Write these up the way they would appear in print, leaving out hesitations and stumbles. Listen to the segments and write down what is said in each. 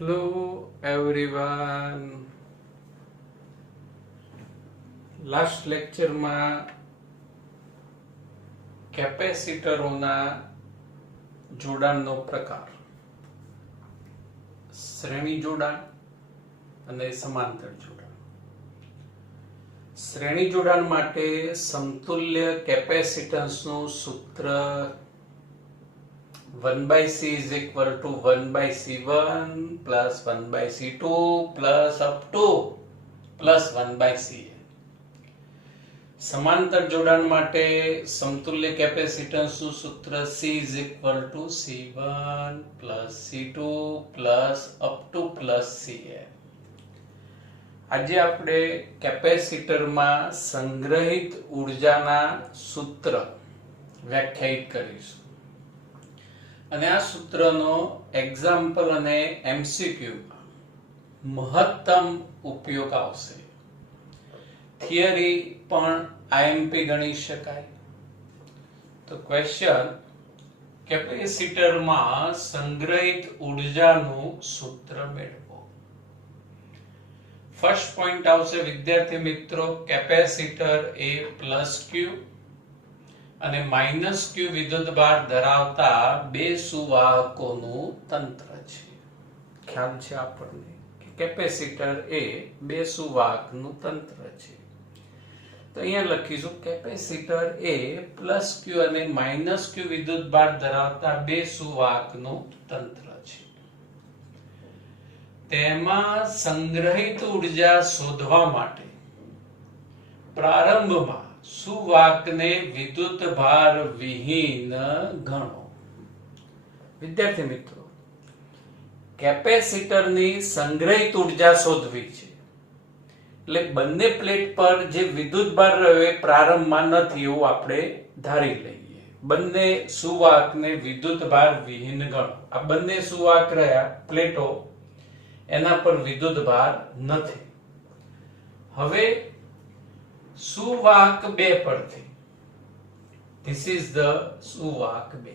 Hello everyone. Last લેક્ચરમાં કેપેસિટરોના જોડાણનો પ્રકાર, શ્રેણી જોડાણ અને સમાંતર જોડાણ. શ્રેણી જોડાણ માટે સમતુલ્ય કેપેસિટન્સનું સૂત્ર 1/c is equal to 1/c1 plus 1/c2 plus up to plus 1/c. સમાંતર જોડાણ માટે સમતુલ્ય કેપેસિટન્સનું સૂત્ર C is equal to C1 plus C2 plus up to plus Cn. આજે આપણે કેપેસિટરમાં સંગ્રહિત ઉર્જાના સૂત્ર વ્યાખ્યાયિત કરીશું અને આ સૂત્રનો એક્ઝામ્પલ અને એમસીક્યુમાં મહત્તમ ઉપયોગ આવશે. થિયરી પણ આઈએમપી ગણી શકાય. તો ક્વેશ્ચન, કેપેસિટરમાં સંગ્રહિત ઉર્જાનું સૂત્ર મેળવો. ફર્સ્ટ પોઈન્ટ આવશે વિદ્યાર્થી મિત્રો, કેપેસિટર એ પ્લસ ક્યુ અને માઇનસ ક્યુ વિદ્યુતભાર ધરાવતા બે સુવાહકોનું તંત્ર છે. ખ્યાલ છે આપણને કે કેપેસિટર એ બે સુવાહકનું તંત્ર છે. તો અહીંયા લખીશું કેપેસિટર એ પ્લસ ક્યુ અને માઇનસ ક્યુ વિદ્યુતભાર ધરાવતા બે સુવાહકનું તંત્ર છે. તેમાં સંગ્રહિત ઉર્જા શોધવા માટે પ્રારંભમાં સુવાહકને વિદ્યુતભાર વિહીન ગણો. વિદ્યાર્થી મિત્રો, કેપેસિટરની સંગ્રહિત ઉર્જા શોધવી છે એટલે બંને પ્લેટ પર જે વિદ્યુતભાર રહ્યો એ પ્રારંભમાં નથી એવું આપણે ધારી લઈએ. બંને સુવાહકને વિદ્યુતભાર વિહીન ગણો. આ બંને સુવાહક રહ્યા પ્લેટો, એના પર વિદ્યુતભાર નથી. હવે સુવાહક 2 પરથી, ધીસ ઇઝ ધ સુવાહક 2,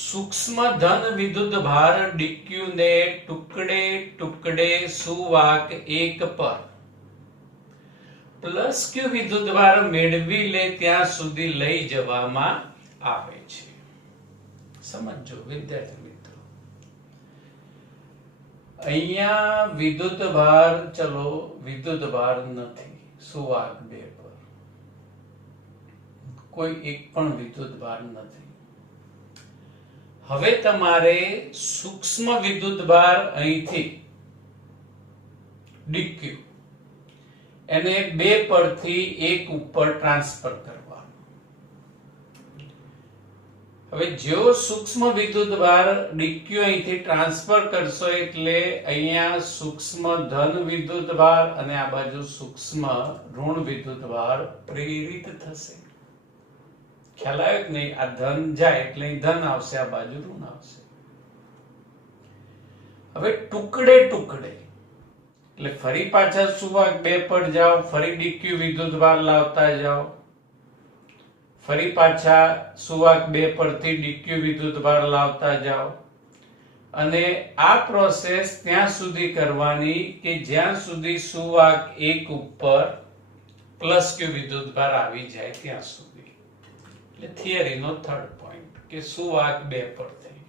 સૂક્ષ્મ ધન વિદ્યુતભાર dq ને ટુકડે ટુકડે સુવાહક 1 પર પ્લસ q વિદ્યુતભાર મેળવી લે ત્યાં સુધી લઈ જવામાં આવે છે. સમજો વિદ્યાર્થી મિત્રો, અહીંયા વિદ્યુતભાર, ચલો વિદ્યુતભાર નથી સુવાહક 2 પર, કોઈ એક પણ વિદ્યુતભાર નથી. હવે તમારે સૂક્ષ્મ વિદ્યુતભાર અહીંથી dq એને 2 પરથી 1 ઉપર ટ્રાન્સફર કરવાનો. હવે જો સૂક્ષ્મ વિદ્યુતભાર dq અહીંથી ટ્રાન્સફર કરશો એટલે અહીંયા સૂક્ષ્મ ધન વિદ્યુતભાર અને આ બાજુ સૂક્ષ્મ ઋણ વિદ્યુતભાર પ્રેરિત થશે. ખ્યાલ આવ્યો કે નહીં? આ ધન જાય એટલે ધન આવશે, આ બાજુ ઋણ આવશે. હવે ટુકડે ટુકડે એટલે ફરી પાછા સુવાહક 2 પર જાઓ, ફરી dq વિદ્યુતભાર લાવતા જાઓ, ફરી પાછા સુવાહક 2 પરથી dq વિદ્યુતભાર લાવતા જાઓ અને આ પ્રોસેસ ત્યાં સુધી કરવાની કે જ્યાં સુધી સુવાહક 1 ઉપર પ્લસ q વિદ્યુતભાર આવી જાય ત્યાં સુધી. થિયરીનો થર્ડ પોઈન્ટ કે સુવાહક 2 પરથી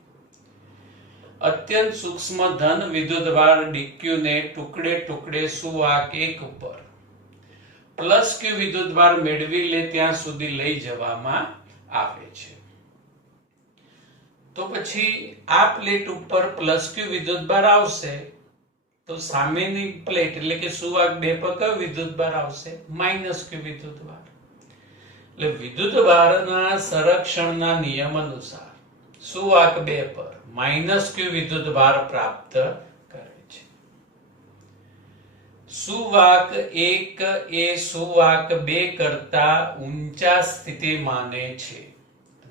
અત્યંત સૂક્ષ્મ ધન વિદ્યુતભાર dq ને ટુકડે ટુકડે સુવાહક 1 ઉપર પ્લસ q વિદ્યુતભાર મેળવી લે ત્યાં સુધી લઈ જવામાં આવે છે. તો પછી આ પ્લેટ ઉપર પ્લસ q વિદ્યુતભાર આવશે તો સામેની પ્લેટ એટલે કે સુવાહક 2 પર કયો વિદ્યુતભાર આવશે? માઇનસ q વિદ્યુતભાર. એટલે વિદ્યુતભારના સંરક્ષણના નિયમ અનુસાર સુવાહક 2 પર માઇનસ q વિદ્યુતભાર પ્રાપ્ત કરે છે. સુવાહક 1 એ સુવાહક 2 કરતા ઊંચા સ્થિતિમાને છે.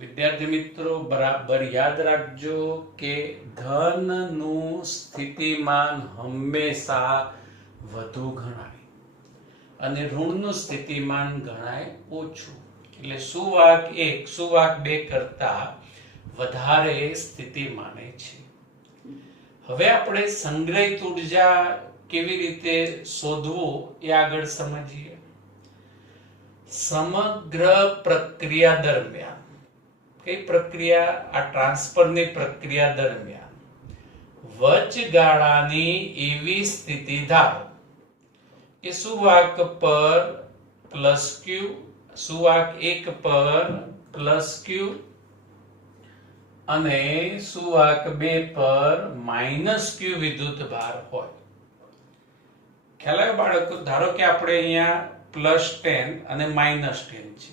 વિદ્યાર્થી મિત્રો બરાબર યાદ રાખજો કે ધનનું સ્થિતિમાન હંમેશા વધુ ગણાય અને ઋણનું સ્થિતિમાન ગણાય ઓછું. એટલે સુવાહક 1 સુવાહક 2 કરતા વધારે સ્થિતિમાને છે. હવે આપણે સંગ્રહિત ઉર્જા કેવી રીતે શોધવું એ આગળ સમજીએ. સમગ્ર પ્રક્રિયા દરમિયાન, કઈ પ્રક્રિયા? આ ટ્રાન્સફરની પ્રક્રિયા દરમિયાન વચગાળાની એવી સ્થિતિ ધારો કે સુવાહક પર પ્લસ ક્યુ, સુવાહક 1 પર પ્લસ ક્યુ અને સુવાહક 2 પર માઇનસ ક્યુ વિદ્યુત ભાર હોય. ખ્યાલ આવ્યો બાળકો? ધારો કે આપણે અહીંયા +10 અને -10 છે,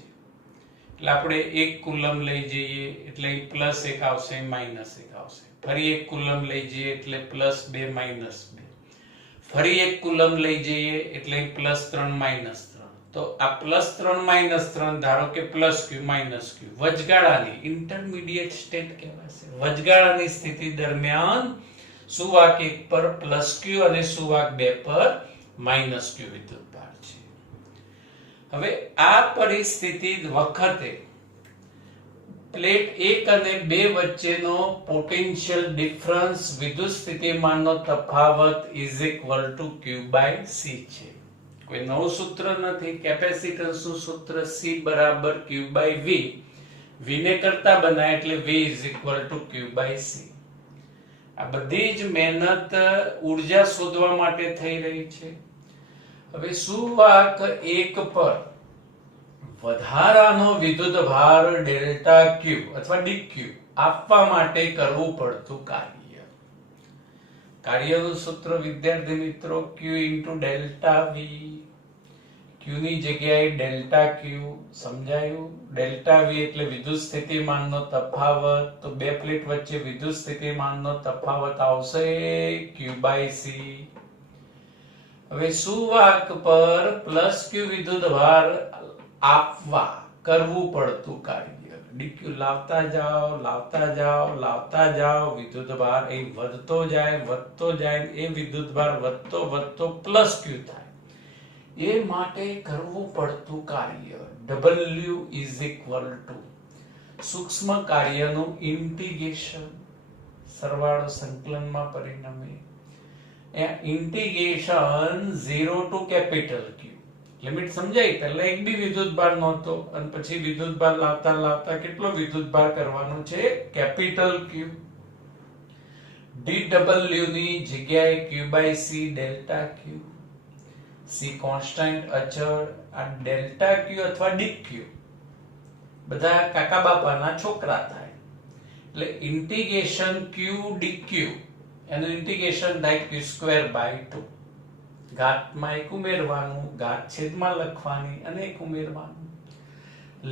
એટલે આપણે 1 કુલમ લઈ જઈએ એટલે +1 આવશે, -1 આવશે. ફરી 1 કુલમ લઈ જઈએ એટલે +2 -2, ફરી 1 કુલમ લઈ જઈએ એટલે +3 -3. તો આ +3 -3 ધારો કે પ્લસ ક્યુ માઇનસ ક્યુ વચગાળાની ઇન્ટરમીડિયેટ સ્ટેટ કહેવાશે. વચગાળાની સ્થિતિ દરમિયાન સુવાહક 1 પર પ્લસ ક્યુ અને સુવાહક 2 પર માઇનસ ક્યુ વિદ્યુત ભાર છે. હવે આ પરિસ્થિતિ વખતે પ્લેટ 1 અને 2 વચ્ચેનો પોટેન્શિયલ ડિફરન્સ, વિદ્યુત સ્થિતિમાનનો તફાવત q/c છે. કોઈ નવું સૂત્ર નથી. કેપેસિટન્સનું સૂત્ર C = q/v. v ને કરતા બનાય એટલે v q/c. આ બધી જ મહેનત ઉર્જા શોધવા માટે થઈ રહી છે. હવે સુવાહક 1 પર વધારાનો વિદ્યુત ભાર ડેલ્ટા ક્યુ અથવા ડીક્યુ આપવા માટે કરવું પડતું કાર્ય. કાર્યનું સૂત્ર વિદ્યાર્થી મિત્રો q × ડેલ્ટા v. q ની જગ્યાએ ડેલ્ટા ક્યુ. સમજાયું? ડેલ્ટા v એટલે વિદ્યુત સ્થિતિમાનનો તફાવત. તો બે પ્લેટ વચ્ચે વિદ્યુત સ્થિતિમાનનો તફાવત આવશે q/c. હવે સુવાહક પર પ્લસ ક્યુ વિદ્યુત ભાર આપવા કરવું પડતું કાર્ય. ડીક્યુ લાવતા જાઓ, વિદ્યુત ભાર એ વધતો જાય, એ વિદ્યુત ભાર વધતો પ્લસ ક્યુ થાય. એ માટે કરવું પડતું કાર્ય W = સૂક્ષ્મ કાર્યનું ઇન્ટિગ્રેશન, સરવાળો સંકલનમાં પરિણમે. Integration 0 to capital Q. Limit સમજાય? પહેલા એક બી વિદ્યુત ભાર નહોતો અને પછી વિદ્યુત ભાર લાવતા કેટલો વિદ્યુત ભાર કરવાનો છે? Capital Q. dW ની જગ્યાએ q/c delta Q. C constant અચળ. આ ડેલ્ટા Q અથવા dQ બધા કાકા બાપાના છોકરા થાય. એટલે ઇન્ટિગ્રેશન Q dQ એનું ઇન્ટિગ્રેશન થાય q²/2. ઘાતમાં 1 ઉમેરવાનું, ઘાત છેદમાં લખવાની અને 1 ઉમેરવાનું.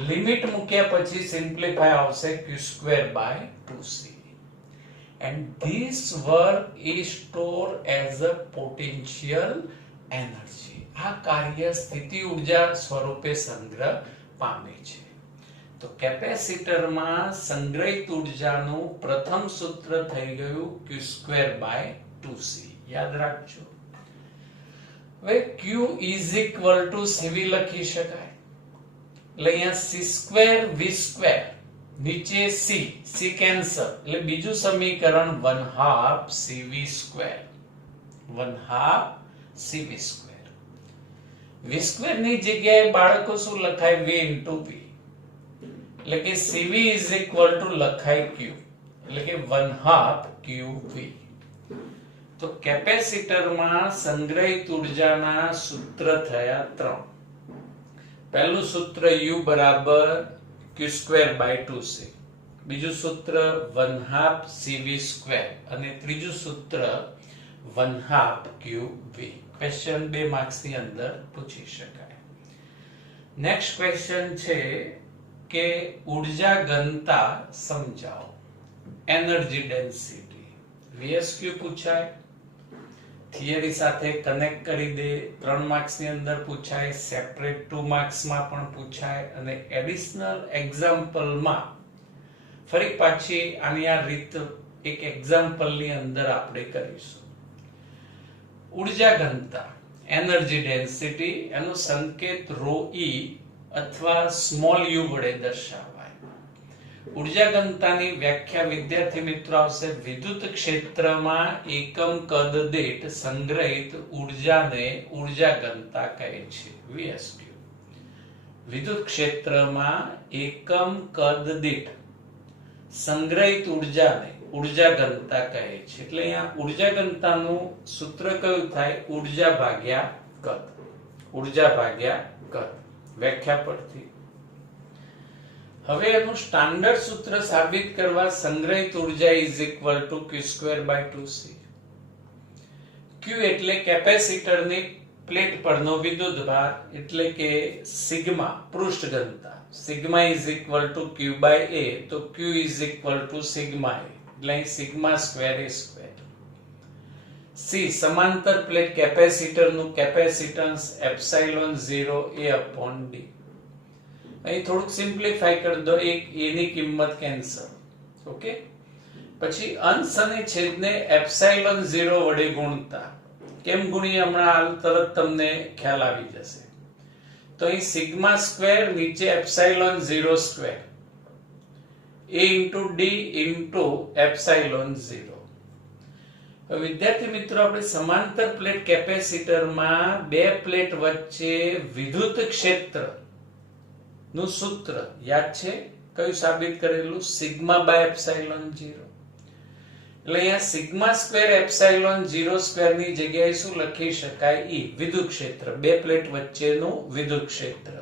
લિમિટ મૂક્યા પછી સિમ્પ્લિફાય આવશે q²/2c. and this work is stored as a potential energy. આ કાર્ય સ્થિતિ ઉર્જા સ્વરૂપે સંગ્રહ પામે છે. તો કેપેસિટરમાં સંગ્રહિત ઉર્જાનું પ્રથમ સૂત્ર થઈ ગયું q²/2c. યાદ રાખજો. હવે q = cv લખી શકાય. એટલે અહીંયા c²v², નીચે c કેન્સલ એટલે બીજું સમીકરણ 1/2 cv². 1/2 cv². v² ની જગ્યાએ બાળકો શું લખાય? v × v. એટલે કે cv = લખાય q, એટલે કે 1/2 qv. તો કેપેસિટરમાં સંગ્રહિત ઉર્જાના સૂત્ર થયા 3. પહેલું સૂત્ર U = q²/2c, બીજું સૂત્ર 1/2 cv² અને ત્રીજું સૂત્ર 1/2 qv. ક્વેશ્ચન 2 માર્ક્સ ની અંદર પૂછી શકાય. નેક્સ્ટ ક્વેશ્ચન છે કે ઉર્જા ઘનતા સમજાવો. એનર્જી ડેન્સિટી VSQ પૂછાય, થિયરી સાથે કનેક્ટ કરી દે. 3 માર્ક્સ ની અંદર પૂછાય, સેપરેટ 2 માર્ક્સ માં પણ પૂછાય અને એડિશનલ એક્ઝામ્પલ માં ફરી પાછી આની આ રીત એક એક્ઝામ્પલ ની અંદર આપણે કરીશું. ઉર્જા ઘનતા એનર્જી ડેન્સિટી એનો સંકેત ρe અથવા સ્મોલ u વડે દર્શાવાય. ઉર્જા ઘનતાની વ્યાખ્યા વિદ્યાર્થી મિત્રો આવશે વિદ્યુત ક્ષેત્રમાં એકમ કદ દીઠ સંગ્રહિત ઉર્જાને ઉર્જા ઘનતા કહે છે. VSQ. વિદ્યુત ક્ષેત્રમાં એકમ કદ દીઠ સંગ્રહિત ઉર્જાને ઉર્જા ઘનતા કહે છે. એટલે અહીંયા ઉર્જા ઘનતાનું સૂત્ર કયું થાય? ઉર્જા ભાગ્યા કદ. ઉર્જા ભાગ્યા કદ વ્યાખ્યા પરથી. હવે એનું સ્ટાન્ડર્ડ સૂત્ર સાબિત કરવા સંગ્રહિત ઉર્જા is equal to q²/2c. q એટલે કેપેસિટરની પ્લેટ પરનો વિદ્યુતભાર એટલે કે સિગ્મા પૃષ્ઠ ઘનતા. Sigma is equal to q/a, તો q is equal to sigma a, એટલે અહીં sigma square a square. c સમાંતર પ્લેટ કેપેસિટરનું કેપેસિટન્સ એપ્સિલોન 0 a/d. અહીં થોડુંક સિમ્પ્લિફાઈ કરી દો, એક a ની કિંમત કેન્સલ. ઓકે, પછી અંશ અને છેદને એપ્સિલોન 0 વડે ગુણતા. કેમ ગુણીએ હમણાં હાલ તરત તમને ખ્યાલ આવી જશે. તો અહીં સિગ્મા સ્ક્વેર નીચે epsilon 0 square a into d into epsilon 0. હવે વિદ્યાર્થી મિત્રો આપણે સમાંતર પ્લેટ કેપેસિટરમાં બે પ્લેટ વચ્ચે વિદ્યુત ક્ષેત્ર નું સૂત્ર યાદ છે? કયું સાબિત કરેલું? Sigma by epsilon 0. એટલે અહીંયા સિગ્મા સ્ક્વેર એપ્સિલોન 0 સ્ક્વેર ની જગ્યાએ શું લખી શકાય? E વિદ્યુત ક્ષેત્ર, બે પ્લેટ વચ્ચેનું વિદ્યુત ક્ષેત્ર.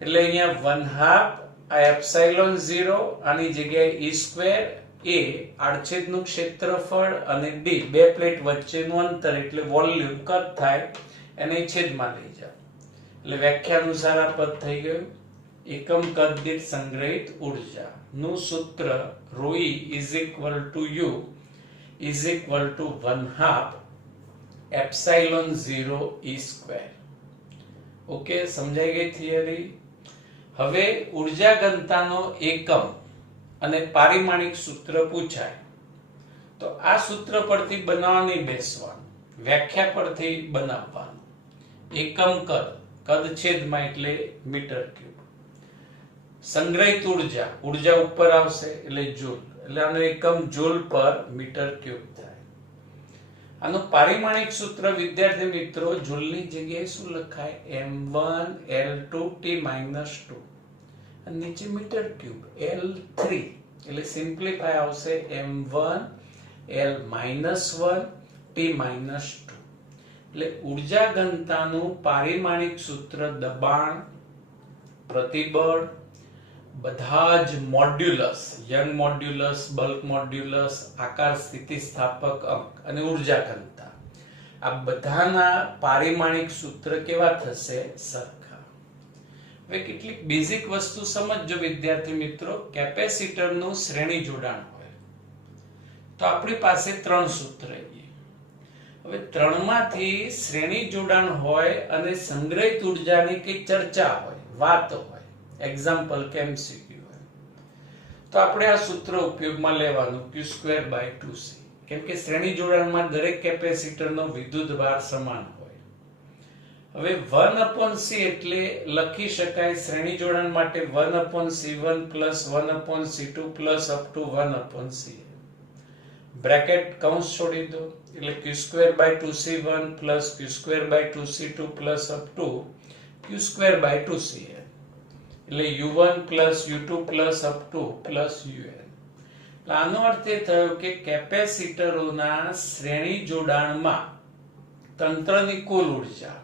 એટલે અહીંયા 1/2 આ એપ્સિલોન 0, આની જગ્યાએ E સ્ક્વેર, a આડછેદનું ક્ષેત્રફળ અને d બે પ્લેટ વચ્ચેનું અંતર એટલે વોલ્યુમ કદ થાય, એને છેદમાં લઈ જાઓ. એટલે વ્યાખ્યા અનુસાર આ પદ થઈ ગયું એકમ કદ દીઠ સંગ્રહિત ઉર્જા નું સૂત્ર ρe is equal to u is equal to 1/2 epsilon 0 e square. Okay, સમજાઈ ગઈ થિયરી? હવે ઉર્જા ઘનતાનો એકમ અને પારિમાણિક સૂત્ર પૂછાય તો આ સૂત્ર પરથી બનાવવાની બેસવાનું, વ્યાખ્યા પરથી બનાવવાનું. એકમ કદ, કદ છેદમાં એટલે મીટર ક્યુબ. સંગ્રહિત ઉર્જા, ઉર્જા ઉપર આવશે એટલે જૂલ, એટલે આનો એકમ જૂલ પર મીટર ક્યુબ થાય. આનું પારિમાણિક સૂત્ર વિદ્યાર્થી મિત્રો જૂલની જગ્યાએ શું લખાય? m1l2t-2 અને નીચે મીટર ક્યુબ l3, એટલે સિમ્પ્લિફાય આવશે m1l-1t-2. એટલે ઉર્જા ઘનતાનું પારિમાણિક સૂત્ર દબાણ, પ્રતિબળ, બધા જ modulus, young modulus, bulk modulus, આકાર સ્થિતિસ્થાપક અંક અને ઉર્જા ઘનતા, આ બધાના પારિમાણિક સૂત્ર કેવા થશે? સરખા. હવે કેટલીક બેઝિક વસ્તુ સમજજો વિદ્યાર્થી મિત્રો. કેપેસિટરનું શ્રેણી જોડાણ હોય તો આપણી પાસે 3 સૂત્ર છે. હવે 3 માંથી શ્રેણી જોડાણ હોય અને સંગ્રહિત ઉર્જાની કઈ ચર્ચા હોય, વાત હોય, એક્ઝામ્પલ કે MCQ હોય, તો આપણે આ સૂત્ર ઉપયોગમાં લેવાનું q²/2c. કેમ કે શ્રેણી જોડાણમાં દરેક કેપેસિટરનો વિદ્યુતભાર સમાન હોય. હવે 1/c એટલે લખી શકાય શ્રેણી જોડાણ માટે 1/c1 + 1/c2 + up to 1/c. Bracket કૌંસ છોડી દો એટલે q²/2c1 + q²/2c2 + up to q²/2cn, એટલે u1 + u2 + up to +un. આનો અર્થ એ થયો કે કેપેસિટરોના શ્રેણી જોડાણમાં તંત્રની કુલ ઉર્જા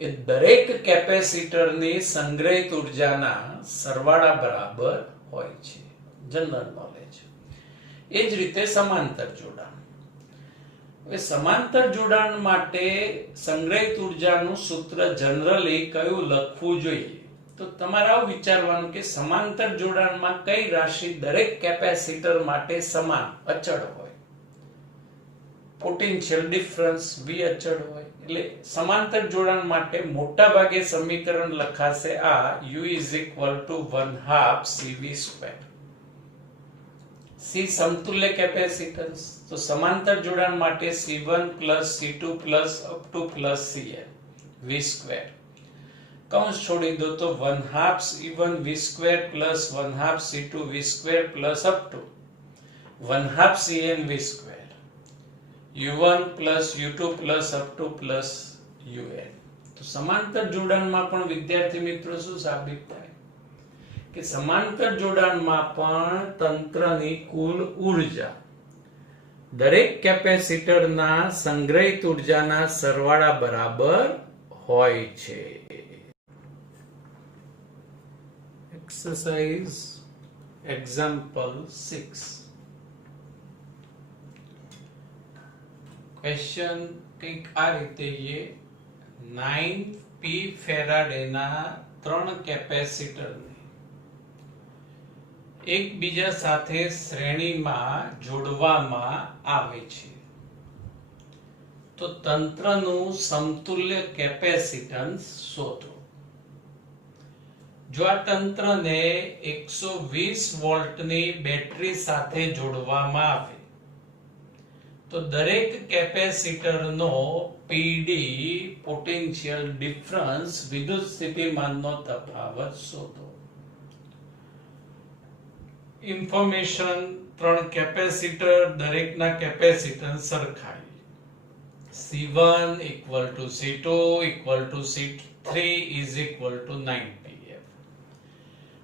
એ દરેક કેપેસિટરની સંગ્રહિત ઉર્જાના સરવાળા બરાબર હોય છે. General knowledge. એ જ રીતે સમાંતર જોડાણ. હવે સમાંતર જોડાણ માટે સંગ્રહિત ઉર્જાનું સૂત્ર જનરલી કયું લખવું જોઈએ? તો તમારે આવું વિચારવાનું કે સમાંતર જોડાણમાં કઈ રાશિ દરેક કેપેસિટર માટે સમાન અચળ હોય? પોટેન્શિયલ ડિફરન્સ V અચળ હોય. એટલે સમાંતર જોડાણ માટે મોટા ભાગે સમીકરણ લખાશે આ U is equal to 1/2 CV². C સમતુલ્ય capacitance, તો સમાંતર જોડાણ માટે C1 + C2 + up to +Cn V². કૌંસ છોડી દો તો 1/2 C1 V square plus 1/2 C2 V square plus up to 1/2 Cn V square U1 plus U2 plus up to plus Un. તો સમાંતર જોડાણમાં પણ વિદ્યાર્થી મિત્રો શું સાબિત થાય કે સમાંતર જોડાણમાં પણ તંત્રની કુલ ઉર્જા દરેક કેપેસિટરના સંગ્રહિત ઉર્જાના સરવાળા બરાબર હોય છે. Exercise example 6. Question કંઈક આ રીતે છે 9p ફેરાડેના 3 કેપેસિટરને એકબીજા સાથે શ્રેણીમાં જોડવામાં આવે છે તો તંત્રનું સમતુલ્ય કેપેસિટન્સ શોધો. જો આ તંત્રને 120 વોલ્ટની બેટરી સાથે જોડવામાં આવે તો દરેક કેપેસિટરનો પીડી પોટેન્શિયલ ડિફરન્સ વિદ્યુત સ્થિતિમાનનો તફાવત શોધો. ઇન્ફોર્મેશન 3 કેપેસિટર દરેકના capacitance સરખાઈ C1 equal to C2 equal to C3 is equal to 9 pf.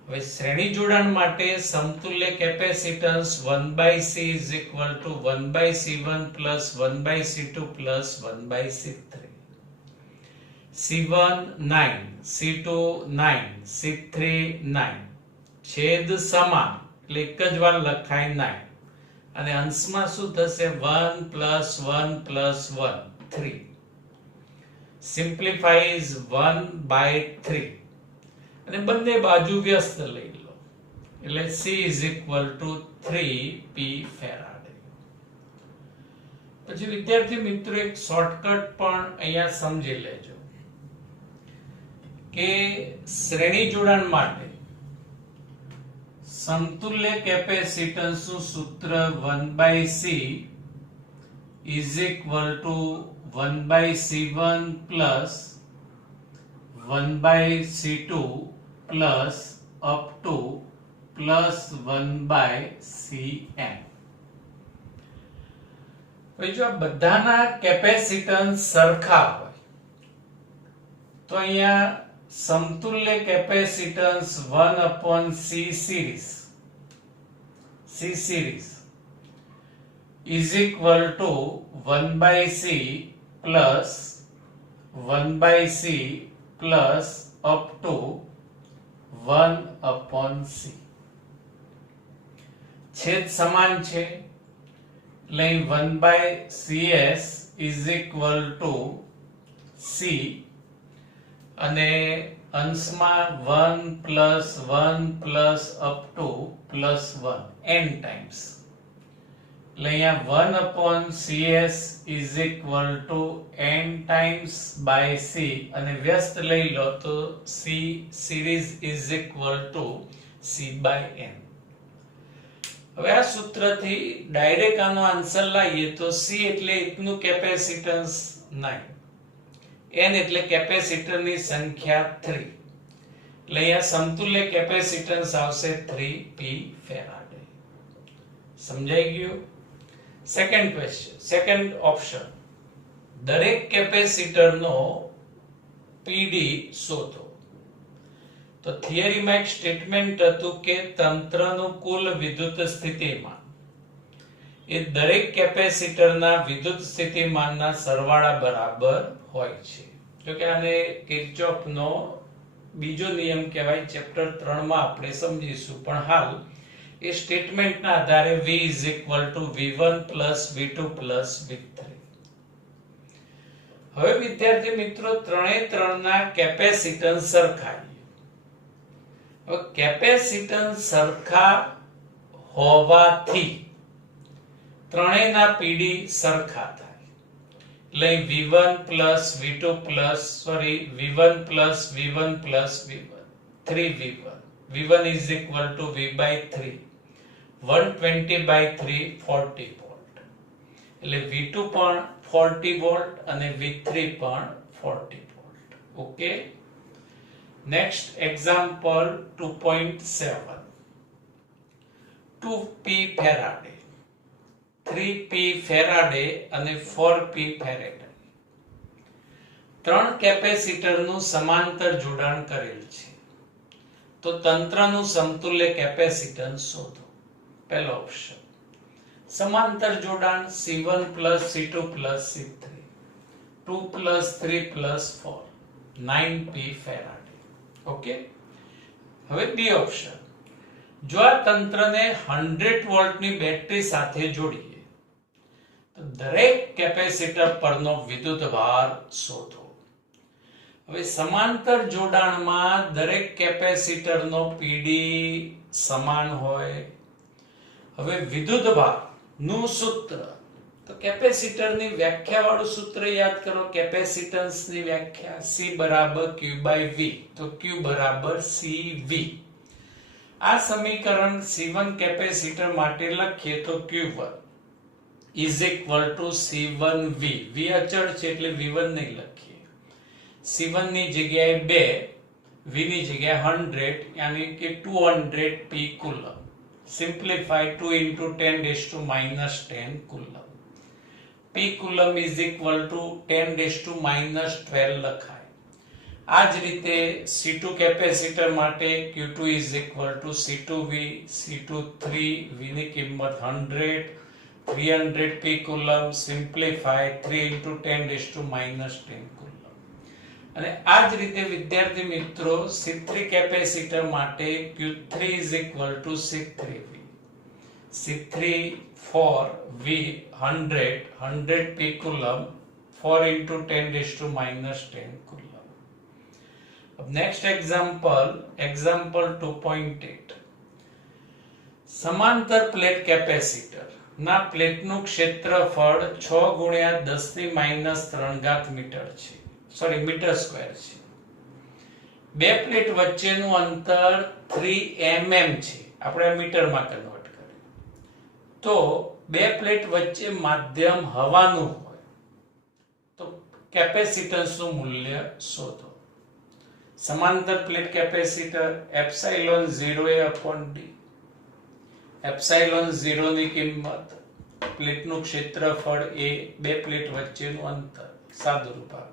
હવે શ્રેણી જોડાણ માટે સમતુલ્ય capacitance 1/C is equal to 1/C1 plus 1/C2 plus 1/C3. C1 9, C2 9, C3 9. છેદ સમાન એટલે એક જ વાર લખાય 9 અને અંશમાં શું થશે 1 plus 1 plus 1 3. Simplify is 1/3 અને બંને બાજુ વ્યસ્ત લઈ લો એટલે C is equal to 3p Faraday. પછી વિદ્યાર્થી મિત્રો એક શોર્ટકટ પણ અહીંયા સમજી લેજો કે શ્રેણી જોડાણ માટે સમતુલ્ય કેપેસિટન્સનું સૂત્ર 1/C is equal to 1/C1 plus 1/C2 plus up to plus 1/Cn. હવે જો આ બધાના કેપેસિટન્સ સરખા હોય તો અહીંયા સમતુલ્ય capacitance 1/C series is equal to 1/C plus 1/C plus up to 1/C. છેદ સમાન છે એટલે 1/CS is equal to C અને અંશમાં 1 plus 1 plus up to plus 1 n times એટલે અહીંયા 1/CS is equal to n times by C અને વ્યસ્ત લઈ લો તો C series is equal to C by n. હવે આ સૂત્રથી ડાયરેક્ટ આનો આન્સર લાવીએ તો C એટલે એકનું કેપેસિટન્સ 9, n એટલે કેપેસિટરની સંખ્યા 3 એટલે અહીંયા સમતુલ્ય કેપેસિટન્સ આવશે 3p ફેરાડે. સમજાઈ ગયું? સેકન્ડ ક્વેશ્ચન, સેકન્ડ ઓપ્શન દરેક કેપેસિટરનો પીડી શોધો. તો થિયરીમાં એક સ્ટેટમેન્ટ હતું કે તંત્રનું કુલ વિદ્યુત સ્થિતિમાન એ દરેક કેપેસિટરના વિદ્યુત સ્થિતિમાનના સરવાળા બરાબર હોય છે. જો કે આને કિર્ચોફનો બીજો નિયમ કહેવાય, ચેપ્ટર 3 માં આપણે સમજીશું, પણ હાલ એ સ્ટેટમેન્ટના આધારે V is equal to V1 plus V2 plus V3. હવે વિદ્યાર્થી મિત્રો ત્રણેના કેપેસિટન્સ સરખાઈએ. હવે કેપેસિટન્સ સરખા હોવાથી ત્રણેયના પીડી સરખા થાય એટલે V1 plus V2 plus V1 plus V1 plus V1 3V1. V1 is equal to V by 3 120 by 3 40 volt એટલે V2 પણ 40 volt અને V3 પણ 40 volt. Okay, next example 2.7. 2p Faraday, 3p Faraday અને 4p ફેરેડે. 3 કેપેસિટરનું સમાંતર જોડાણ કરેલ છે. તો તંત્રનું સમતુલ્ય કેપેસિટન્સ શોધો. પહેલો ઓપ્શન સમાંતર જોડાણ C1 C2 C3, 2 3 4, 9p Faraday. Okay. હવે બી ઓપ્શન, જો આ તંત્રને 100 વોલ્ટની બેટરી સાથે જોડીએ તો દરેક કેપેસિટર પરનો વિદ્યુતભાર શોધો. હવે સમાંતર જોડાણમાં દરેક કેપેસિટરનો PD સમાન હોય. હવે વિદ્યુતભાર નું સૂત્ર, તો કેપેસિટરની વ્યાખ્યા વાળું સૂત્ર યાદ કરો. કેપેસિટન્સની વ્યાખ્યા C બરાબર Q બાય V, તો Q બરાબર CV. આ સમીકરણ C1 કેપેસિટર માટે લખીએ તો Q1 is equal to C1V. V અચળ છે એટલે V1 નહીં લખીએ. C1 ની જગ્યાએ 2, V ની જગ્યાએ 100, યાની કે 200 p coulomb. Simplify 2 into 10 raised to minus 10 coulomb. P coulomb is equal to 10 raised to minus 12 લખાય. આ જ રીતે C2 કેપેસિટર માટે Q2 is equal to C2V, C2 3, V ની કિંમત 100, 300 p coulomb. Simplify 3 into 10 raised to minus 10 coulomb. અને આ જ રીતે વિદ્યાર્થી મિત્રો C3 કેપેસિટર માટે Q3 is equal to C3V, C3 4V 100, 100 p coulomb, 4 into 10 raised to minus 10 coulomb. Next example 2.8. સમાંતર પ્લેટ કેપેસિટર ના પ્લેટનું ક્ષેત્રફળ 6 ગુણ્યા 10⁻³ મીટર છે. મીટર સ્ક્વેર છે. બે પ્લેટ વચ્ચેનું અંતર 3 mm છે. આપણે મીટરમાં કન્વર્ટ કરીએ તો બે પ્લેટ વચ્ચે માધ્યમ હવાનું હોય તો કેપેસિટન્સનું મૂલ્ય શોધો. સમાંતર પ્લેટ કેપેસિટર ε0A/d. ε0 ની કિંમત પ્લેટનું ક્ષેત્રફળ એ બે પ્લેટ વચ્ચેનું અંતર સાદુરૂપ આપી.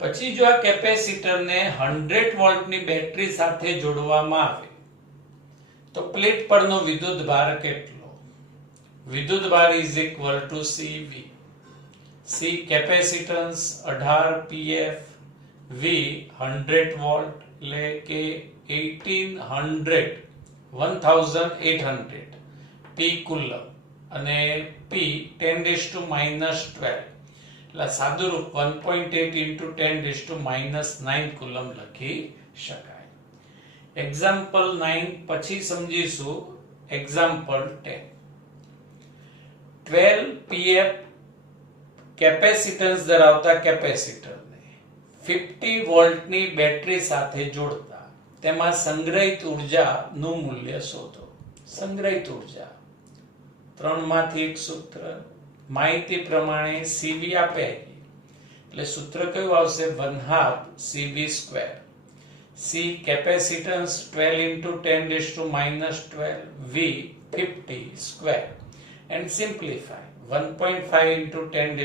પછી જો આ કેપેસિટરને 100 વોલ્ટની બેટરી સાથે જોડવામાં આવે તો પ્લેટ પરનો વિદ્યુતભાર કેટલો? વિદ્યુતભાર is equal to CV. C capacitance 18 pF, V 100 volt એટલે કે 1800 p કુલમ અને P 10⁻⁻12 એટલે સાદુરૂપ 1.8 into 10⁻⁹ કુલમ લખી શકાય. એક્ઝામ્પલ 9 પછી સમજીશું એક્ઝામ્પલ 10. 12 pF કેપેસિટન્સ ધરાવતા કેપેસિટરને 50 વોલ્ટની બેટરી સાથે જોડતા તેમાં સંગ્રહિત ઉર્જાનું મૂલ્ય શોધો. સંગ્રહિત ઉર્જા 3 માંથી એક સૂત્ર માહિતી પ્રમાણે CV આપે એટલે સૂત્ર કયું આવશે? 1/2 CV². C capacitance 12 into 10⁻⁻12, V 50² and simplify 1.5 into 10⁻⁸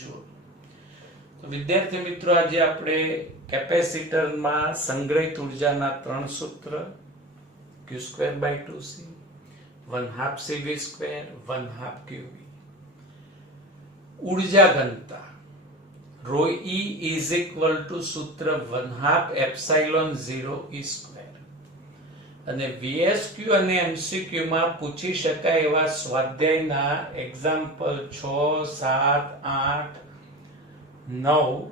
joule. તો વિદ્યાર્થી મિત્રો આજે આપણે કેપેસિટરમાં સંગ્રહિત ઉર્જાના 3 સૂત્ર Q²/2C, 1/2 CV², 1/2 QV. ઉર્જા ઘનતા ρe is equal to સૂત્ર 1/2 ε0E². અને VSQ અને MCQ માં પૂછી શકાય એવા સ્વાધ્યાયના એક્ઝામ્પલ 6, 7, 8, 9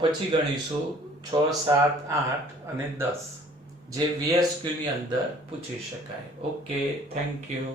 પછી ગણીશું 6, 7, 8 અને 10 જે VSQ ની અંદર પૂછી શકાય. Okay, thank you.